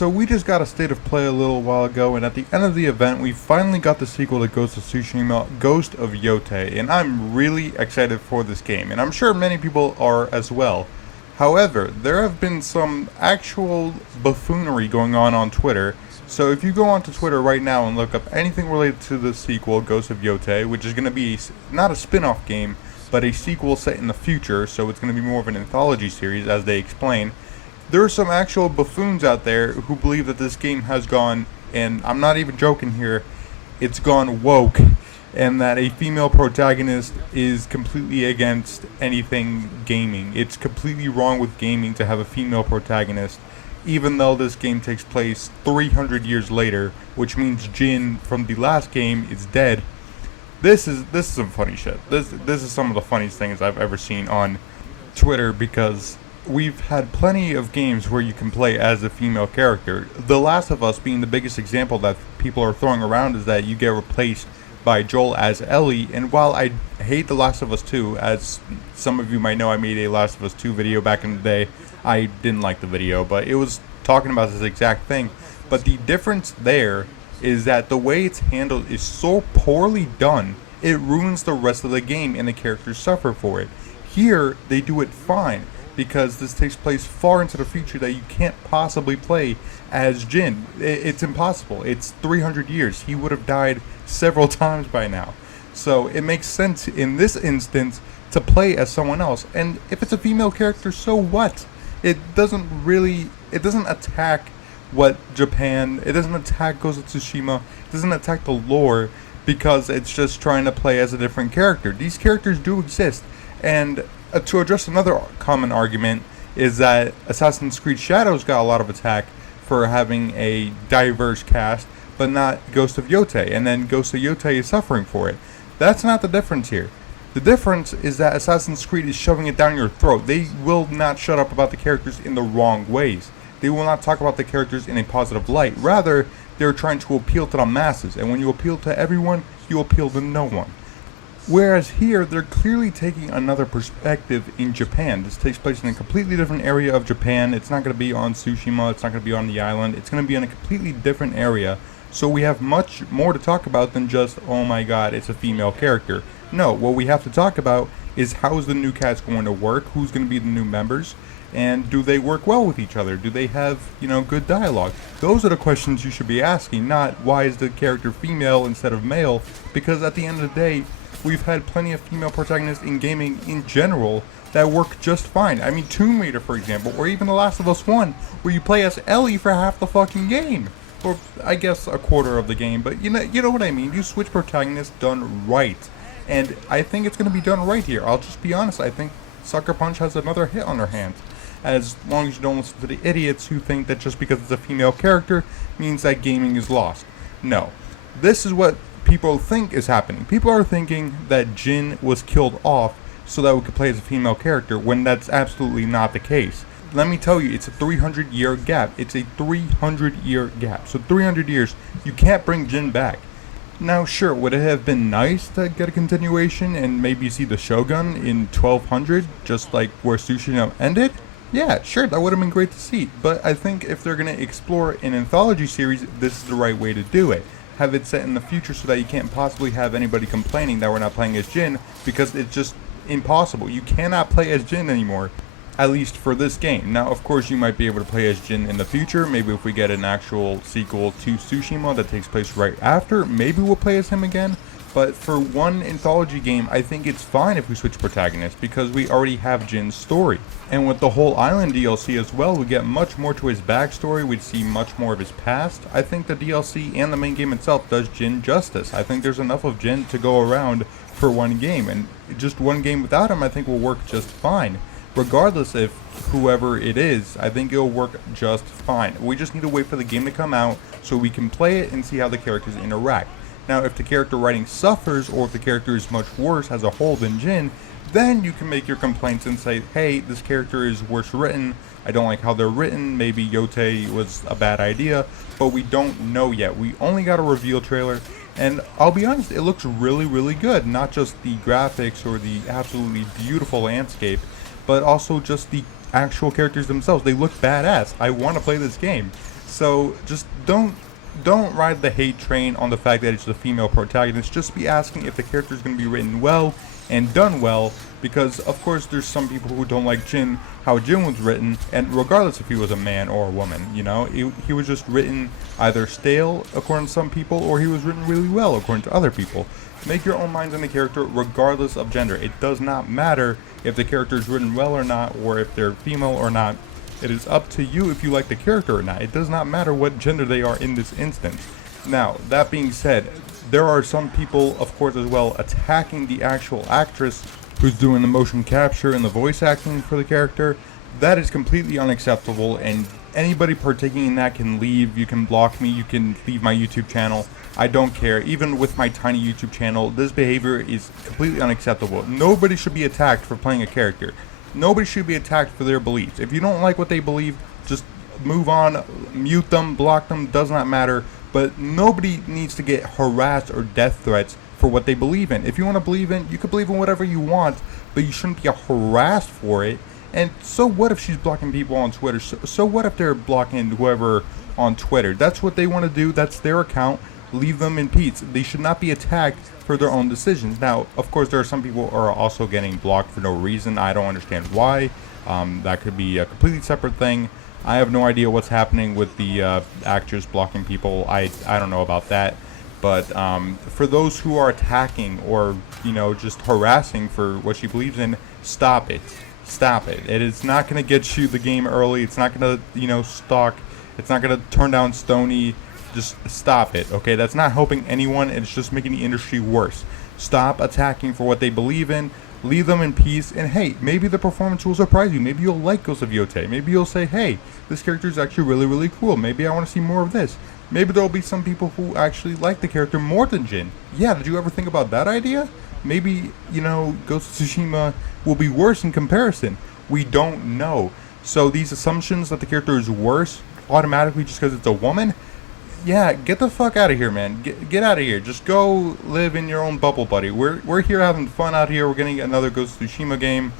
So we just got a state of play a little while ago, and at the end of the event, we finally got the sequel to Ghost of Tsushima, Ghost of Yōtei, and I'm really excited for this game, and I'm sure many people are as well. However, there have been some actual buffoonery going on Twitter, so if you go onto Twitter right now and look up anything related to the sequel, Ghost of Yōtei, which is going to be not a spin-off game, but a sequel set in the future, so it's going to be more of an anthology series, as they explain. There are some actual buffoons out there who believe that this game has gone, and I'm not even joking here, it's gone woke, and that a female protagonist is completely against anything gaming. It's completely wrong with gaming to have a female protagonist, even though this game takes place 300 years later, which means Jin from the last game is dead. This is some funny shit. This is some of the funniest things I've ever seen on Twitter, because we've had plenty of games where you can play as a female character. The Last of Us being the biggest example that people are throwing around, is that you get replaced by Joel as Ellie, and while I hate The Last of Us 2, as some of you might know, I made a Last of Us 2 video back in the day. I didn't like the video, but it was talking about this exact thing. But the difference there is that the way it's handled is so poorly done, it ruins the rest of the game and the characters suffer for it. Here, they do it fine, because this takes place far into the future that you can't possibly play as Jin. It's impossible. It's 300 years. He would have died several times by now. So it makes sense in this instance to play as someone else. And if it's a female character, so what? It doesn't attack what Japan, it doesn't attack Ghost of Tsushima, it doesn't attack the lore, because it's just trying to play as a different character. These characters do exist, and to address another common argument is that Assassin's Creed Shadows got a lot of attack for having a diverse cast, but not Ghost of Yōtei, and then Ghost of Yōtei is suffering for it. That's not the difference here. The difference is that Assassin's Creed is shoving it down your throat. They will not shut up about the characters in the wrong ways. They will not talk about the characters in a positive light. Rather, they're trying to appeal to the masses, and when you appeal to everyone, you appeal to no one. Whereas here, they're clearly taking another perspective in Japan. This takes place in a completely different area of Japan. It's not going to be on Tsushima, it's not going to be on the island, it's going to be in a completely different area. So we have much more to talk about than just, oh my god, it's a female character. No, what we have to talk about is how is the new cast going to work, who's going to be the new members, and do they work well with each other? Do they have, good dialogue? Those are the questions you should be asking, not why is the character female instead of male, because at the end of the day, we've had plenty of female protagonists in gaming in general that work just fine. I mean, Tomb Raider, for example, or even The Last of Us 1, where you play as Ellie for half the fucking game. Or, I guess, a quarter of the game, but you know what I mean. You switch protagonists done right. And I think it's going to be done right here. I'll just be honest, I think Sucker Punch has another hit on their hands. As long as you don't listen to the idiots who think that just because it's a female character means that gaming is lost. No. This is what people think is happening. People are thinking that Jin was killed off so that we could play as a female character, when that's absolutely not the case. Let me tell you, it's a 300-year gap. It's a 300-year gap. So 300 years, you can't bring Jin back. Now, sure, would it have been nice to get a continuation and maybe see the Shogun in 1200, just like where Tsushima ended? Yeah, sure, that would have been great to see. But I think if they're going to explore an anthology series, this is the right way to do it. Have it set in the future so that you can't possibly have anybody complaining that we're not playing as Jin, because it's just impossible. You cannot play as Jin anymore, at least for this game. Now, of course, you might be able to play as Jin in the future. Maybe if we get an actual sequel to Tsushima that takes place right after, maybe we'll play as him again. But for one anthology game, I think it's fine if we switch protagonists, because we already have Jin's story. And with the whole Island DLC as well, we get much more to his backstory, we'd see much more of his past. I think the DLC and the main game itself does Jin justice. I think there's enough of Jin to go around for one game, and just one game without him I think will work just fine. Regardless if whoever it is, I think it'll work just fine. We just need to wait for the game to come out so we can play it and see how the characters interact. Now, if the character writing suffers, or if the character is much worse as a whole than Jin, then you can make your complaints and say, hey, this character is worse written, I don't like how they're written, maybe Yōtei was a bad idea, but we don't know yet. We only got a reveal trailer, and I'll be honest, it looks really, really good. Not just the graphics or the absolutely beautiful landscape, but also just the actual characters themselves. They look badass. I want to play this game. So just don't ride the hate train on the fact that it's a female protagonist. Just be asking if the character is going to be written well and done well, because of course there's some people who don't like Jin, how Jin was written, and regardless if he was a man or a woman, you know, he was just written either stale according to some people, or he was written really well according to other people. Make your own minds on the character regardless of gender. It does not matter if the character is written well or not, or if they're female or not. It is up to you if you like the character or not. It does not matter what gender they are in this instance. Now, that being said, there are some people, of course, as well, attacking the actual actress who's doing the motion capture and the voice acting for the character. That is completely unacceptable, and anybody partaking in that can leave. You can block me, you can leave my YouTube channel. I don't care. Even with my tiny YouTube channel, this behavior is completely unacceptable. Nobody should be attacked for playing a character. Nobody should be attacked for their beliefs. If you don't like what they believe, just move on, mute them, block them, does not matter. But nobody needs to get harassed or death threats for what they believe in. If you want to believe in, you can believe in whatever you want, but you shouldn't be harassed for it. And so what if she's blocking people on Twitter? So what if they're blocking whoever on Twitter? That's what they want to do. That's their account. Leave them in peace. They should not be attacked for their own decisions. Now, of course, there are some people who are also getting blocked for no reason. I don't understand why. That could be a completely separate thing. I have no idea what's happening with the actors blocking people. I don't know about that. But for those who are attacking or, you know, just harassing for what she believes in, stop it. Stop it. It is not going to get you the game early. It's not going to, you know, stalk. It's not going to turn down Stony. Just stop it, okay? That's not helping anyone. It's just making the industry worse. Stop attacking for what they believe in. Leave them in peace. And hey, maybe the performance will surprise you. Maybe you'll like Ghost of Yōtei. Maybe you'll say, hey, this character is actually really, really cool. Maybe I want to see more of this. Maybe there'll be some people who actually like the character more than Jin. Yeah, did you ever think about that idea? Maybe, you know, Ghost of Tsushima will be worse in comparison. We don't know. So these assumptions that the character is worse automatically just because it's a woman, yeah, get the fuck out of here, man. Get out of here. Just go live in your own bubble, buddy. We're here having fun out here. We're getting another Ghost of Tsushima game.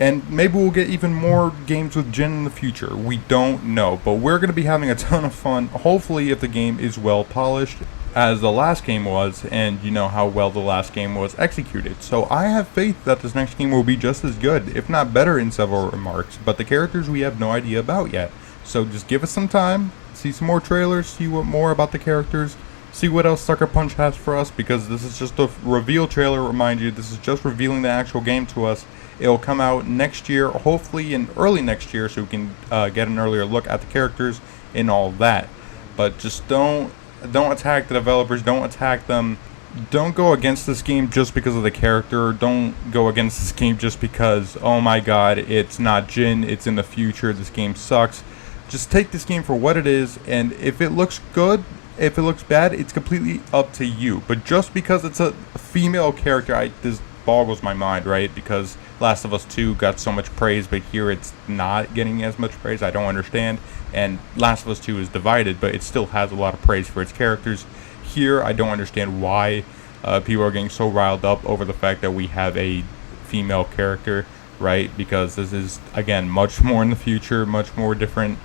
And maybe we'll get even more games with Jin in the future. We don't know. But we're going to be having a ton of fun. Hopefully, if the game is well polished, as the last game was, and you know how well the last game was executed. So I have faith that this next game will be just as good, if not better in several remarks. But the characters we have no idea about yet. So just give us some time. See some more trailers, see what more about the characters, see what else Sucker Punch has for us, because this is just a reveal trailer. Remind you, this is just revealing the actual game to us. It'll come out next year, hopefully in early next year, so we can get an earlier look at the characters and all that. But just don't attack the developers, don't attack them. Don't go against this game just because of the character. Don't go against this game just because, oh my god, it's not Jin, it's in the future, this game sucks. Just take this game for what it is, and if it looks good, if it looks bad, it's completely up to you. But just because it's a female character, this boggles my mind, right? Because Last of Us 2 got so much praise, but here it's not getting as much praise. I don't understand. And Last of Us 2 is divided, but it still has a lot of praise for its characters. Here, I don't understand why people are getting so riled up over the fact that we have a female character, right? Because this is, again, much more in the future, much more different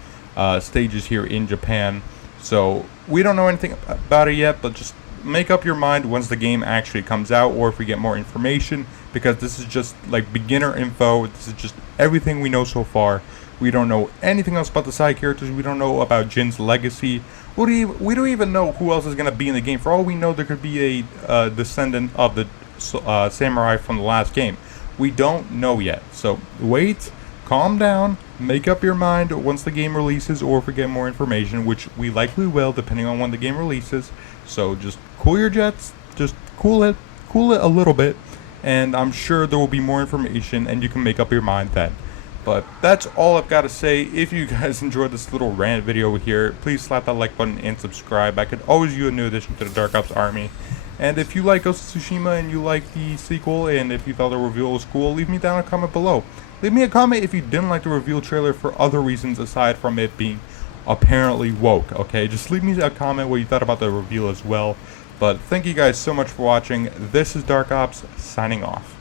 stages here in Japan. So we don't know anything about it yet, but just make up your mind once the game actually comes out, or if we get more information, because this is just like beginner info. This is just everything we know so far. We don't know anything else about the side characters. We don't know about Jin's legacy. We don't even know who else is going to be in the game. For all we know, there could be a descendant of the samurai from the last game. We don't know yet. So wait, calm down, make up your mind once the game releases, or if we get more information, which we likely will depending on when the game releases. So just cool your jets, just cool it a little bit, and I'm sure there will be more information and you can make up your mind then. But that's all I've got to say. If you guys enjoyed this little rant video here, please slap that like button and subscribe. I could always use a new addition to the Dark Ops army. And if you like Ghost of Tsushima and you like the sequel, and if you thought the reveal was cool, leave me down a comment below. Leave me a comment if you didn't like the reveal trailer for other reasons aside from it being apparently woke, okay? Just leave me a comment what you thought about the reveal as well. But thank you guys so much for watching. This is Dark Ops, signing off.